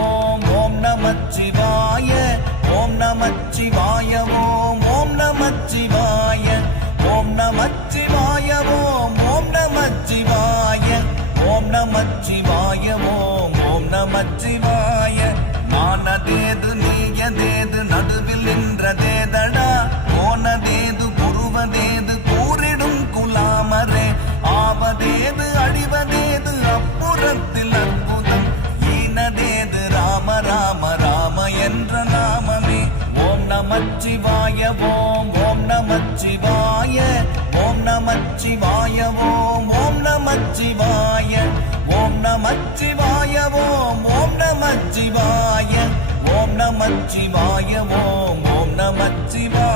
ஓம் ஓம் நமச்சிவாய ஓம் நமச்சிவாய ஓம் ஓம் நமச்சிவாய ஓம் நமச்சிவாய ஓம் ஓம் நமச்சிவாய ஓம் நமச்சிவாய ஓம் ஓம் நமச்சிவாய நானதேது நீயதேது நடுவில் நின்றதேதடா போனதேது புருவதேது கூறிடும் குலாமரே ஆவதேது அடிவதேது அப்புறத்தில் அற்புதம் ஈனதேது ராம ராம ராம என்ற நாமமே ஓம் நமச்சிவாய ஓம் ஓம் நமச்சிவாய ஓம் நமச்சிவாய ஓம் ஓம் நமச்சிவாய ஓம் நமச்சிவாய ஓம் ஓம் நமச்சிவாய ஓம் நமச்சிவாய ஓம் ஓம் நமச்சிவாய